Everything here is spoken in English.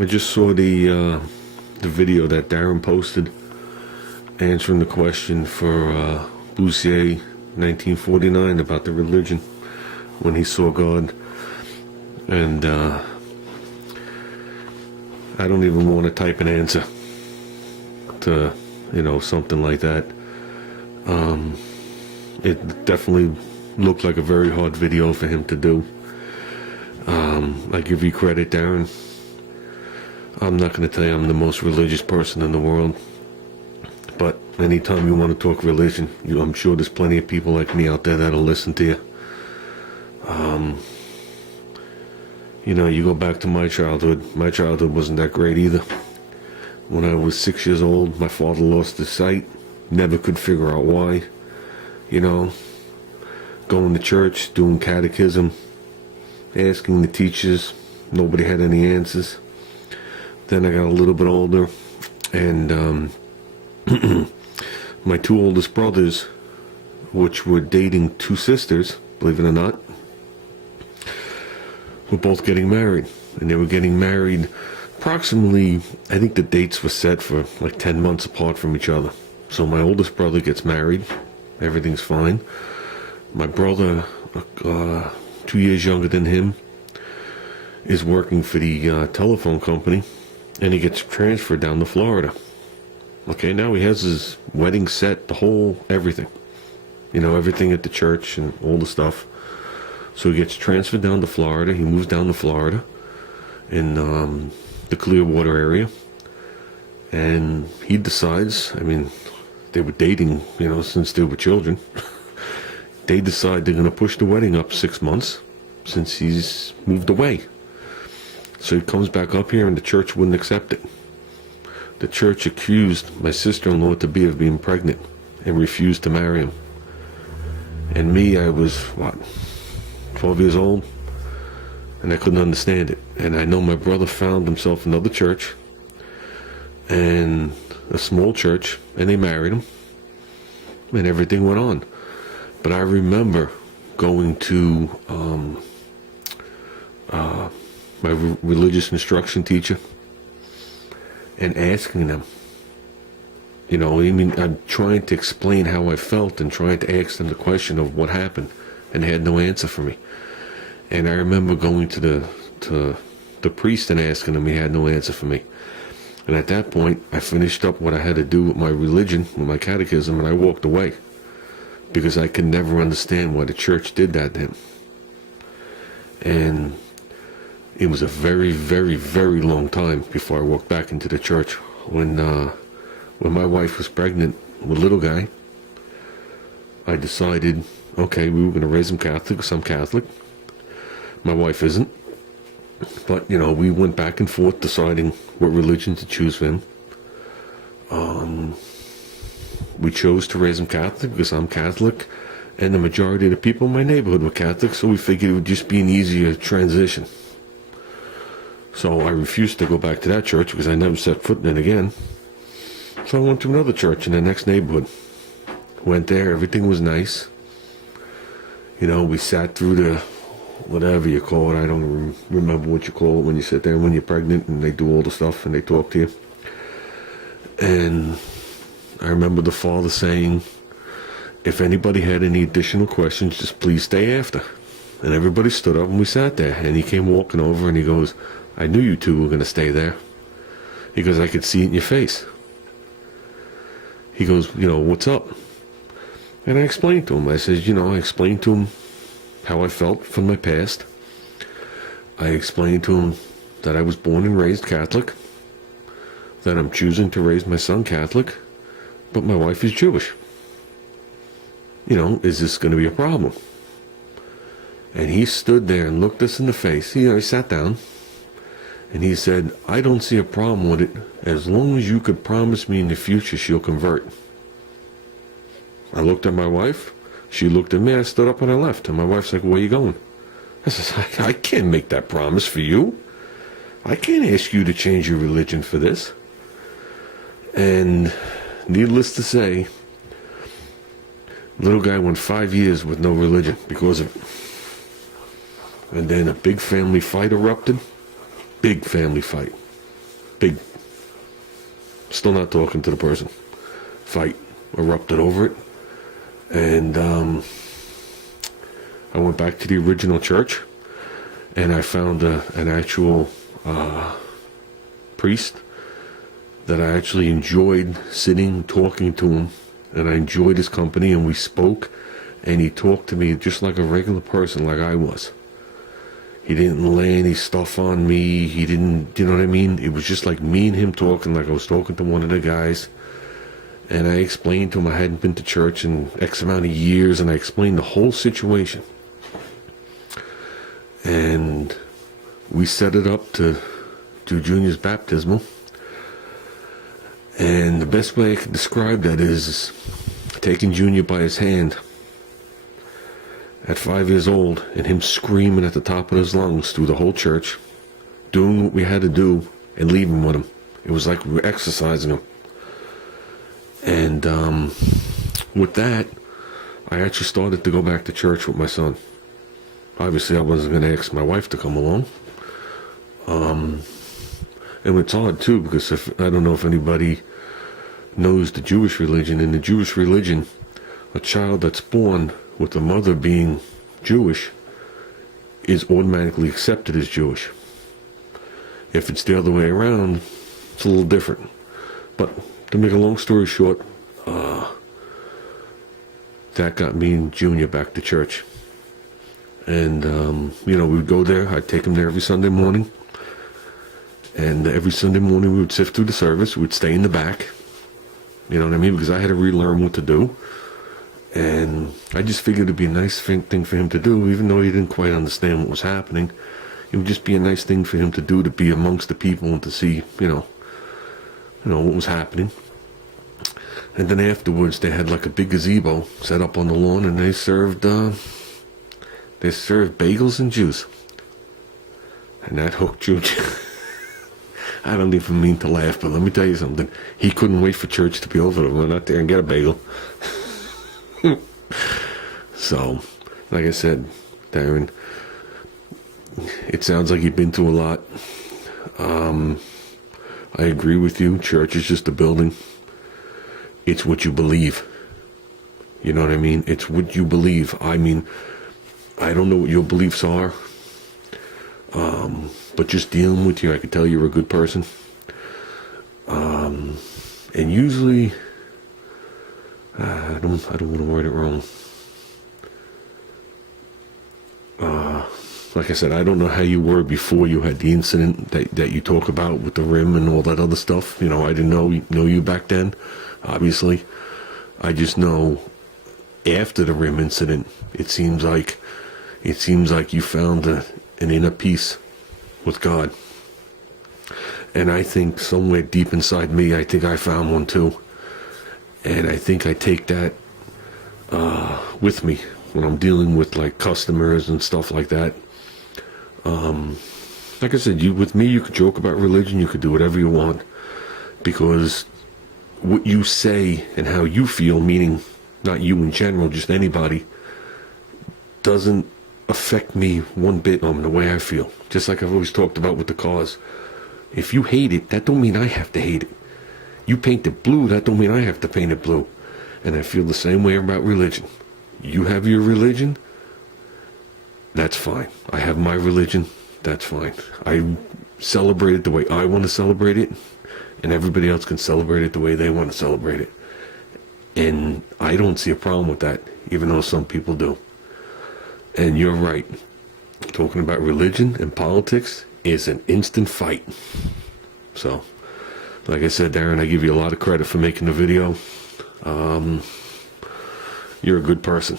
I just saw the video that Darrin posted answering the question for Boussier 1949 about the religion when he saw God. And I don't even want to type an answer to, something like that. It definitely looked like a very hard video for him to do. I give you credit, Darrin. I'm not going to tell you I'm the most religious person in the world, but anytime you want to talk religion, I'm sure there's plenty of people like me out there that'll listen to you. You go back to my childhood. My childhood wasn't that great either. When I was 6 years old, my father lost his sight. Never could figure out why. Going to church, doing catechism, asking the teachers. Nobody had any answers. Then I got a little bit older, and my two oldest brothers, which were dating two sisters, believe it or not, were both getting married. And they were getting married approximately, I think the dates were set for like 10 months apart from each other. So my oldest brother gets married. Everything's fine. My brother, 2 years younger than him, is working for the telephone company, and he gets transferred down to Florida. Okay, now he has his wedding set, the whole everything. Everything at the church and all the stuff. So he gets transferred down to Florida. He moves down to Florida in the Clearwater area. And he decides, they were dating, since they were children. They decide they're going to push the wedding up 6 months since he's moved away. So he comes back up here and the church wouldn't accept it. The church accused my sister-in-law-to-be of being pregnant and refused to marry him. And me, I was, 12 years old? And I couldn't understand it. And I know my brother found himself another church, and a small church, and they married him. And everything went on. But I remember going to my religious instruction teacher and asking them, I'm trying to explain how I felt and trying to ask them the question of what happened, and they had no answer for me. And I remember going to the priest and asking him. He had no answer for me. And at that point, I finished up what I had to do with my religion, with my catechism, and I walked away because I could never understand why the church did that to him. And it was a very, very, very long time before I walked back into the church. When my wife was pregnant with a little guy, I decided, okay, we were going to raise him Catholic because I'm Catholic. My wife isn't. But, we went back and forth deciding what religion to choose for him. We chose to raise him Catholic because I'm Catholic, and the majority of the people in my neighborhood were Catholic, so we figured it would just be an easier transition. So I refused to go back to that church because I never set foot in it again. So I went to another church in the next neighborhood. Went there, everything was nice. We sat through the, whatever you call it, I don't remember what you call it when you sit there when you're pregnant and they do all the stuff and they talk to you. And I remember the father saying, if anybody had any additional questions, just please stay after. And everybody stood up and we sat there. And he came walking over and he goes, I knew you two were going to stay there. He goes, I could see it in your face. He goes, what's up? And I explained to him. I said, I explained to him how I felt from my past. I explained to him that I was born and raised Catholic, that I'm choosing to raise my son Catholic, but my wife is Jewish. Is this going to be a problem? And he stood there and looked us in the face. He sat down. And he said, I don't see a problem with it as long as you could promise me in the future she'll convert. I looked at my wife. She looked at me. I stood up and I left. And my wife's like, where are you going? I said, I can't make that promise for you. I can't ask you to change your religion for this. And needless to say, little guy went 5 years with no religion because of it. And then a big family fight erupted. Big family fight. Big. Still not talking to the person. Fight erupted over it. And I went back to the original church, and I found an actual priest that I actually enjoyed sitting, talking to him, and I enjoyed his company, and we spoke, and he talked to me just like a regular person, like I was. He didn't lay any stuff on me. He didn't, you know what I mean? It was just like me and him talking, like I was talking to one of the guys. And I explained to him I hadn't been to church in X amount of years, and I explained the whole situation. And we set it up to do Junior's baptismal. And the best way I could describe that is taking Junior by his hand at 5 years old, and him screaming at the top of his lungs through the whole church, doing what we had to do, and leaving with him. It was like we were exercising him. And with that, I actually started to go back to church with my son. Obviously, I wasn't going to ask my wife to come along. And it's odd, too, because I don't know if anybody knows the Jewish religion. In the Jewish religion, a child that's born with the mother being Jewish is automatically accepted as Jewish. If it's the other way around, it's a little different. But to make a long story short, that got me and Junior back to church. And, we would go there. I'd take him there every Sunday morning. And every Sunday morning we would sift through the service. We would stay in the back. You know what I mean? Because I had to relearn what to do. And I just figured it'd be a nice thing for him to do, even though he didn't quite understand what was happening. It would just be a nice thing for him to do, to be amongst the people and to see, what was happening. And then afterwards, they had like a big gazebo set up on the lawn, and they served bagels and juice. And that hooked Junior. I don't even mean to laugh, but let me tell you something. He couldn't wait for church to be over to run out there and get a bagel. So, like I said, Darrin, it sounds like you've been through a lot. I agree with you. Church is just a building. It's what you believe. You know what I mean? It's what you believe. I mean, I don't know what your beliefs are. But just dealing with you, I can tell you're a good person. And usually, I don't want to word it wrong. Like I said, I don't know how you were before you had the incident that you talk about with the rim and all that other stuff. I didn't know you back then, obviously. I just know after the rim incident, it seems like you found an inner peace with God. And I think somewhere deep inside me, I think I found one too. And I think I take that with me when I'm dealing with like customers and stuff like that. Like I said, with me, you could joke about religion, you could do whatever you want, because what you say and how you feel, meaning not you in general, just anybody, doesn't affect me one bit on the way I feel. Just like I've always talked about with the cars. If you hate it, that don't mean I have to hate it. You paint it blue, that don't mean I have to paint it blue. And I feel the same way about religion. You have your religion, that's fine. I have my religion, that's fine. I celebrate it the way I want to celebrate it, and everybody else can celebrate it the way they want to celebrate it. And I don't see a problem with that, even though some people do. And you're right. Talking about religion and politics is an instant fight. So, like I said, Darrin, I give you a lot of credit for making the video. You're a good person.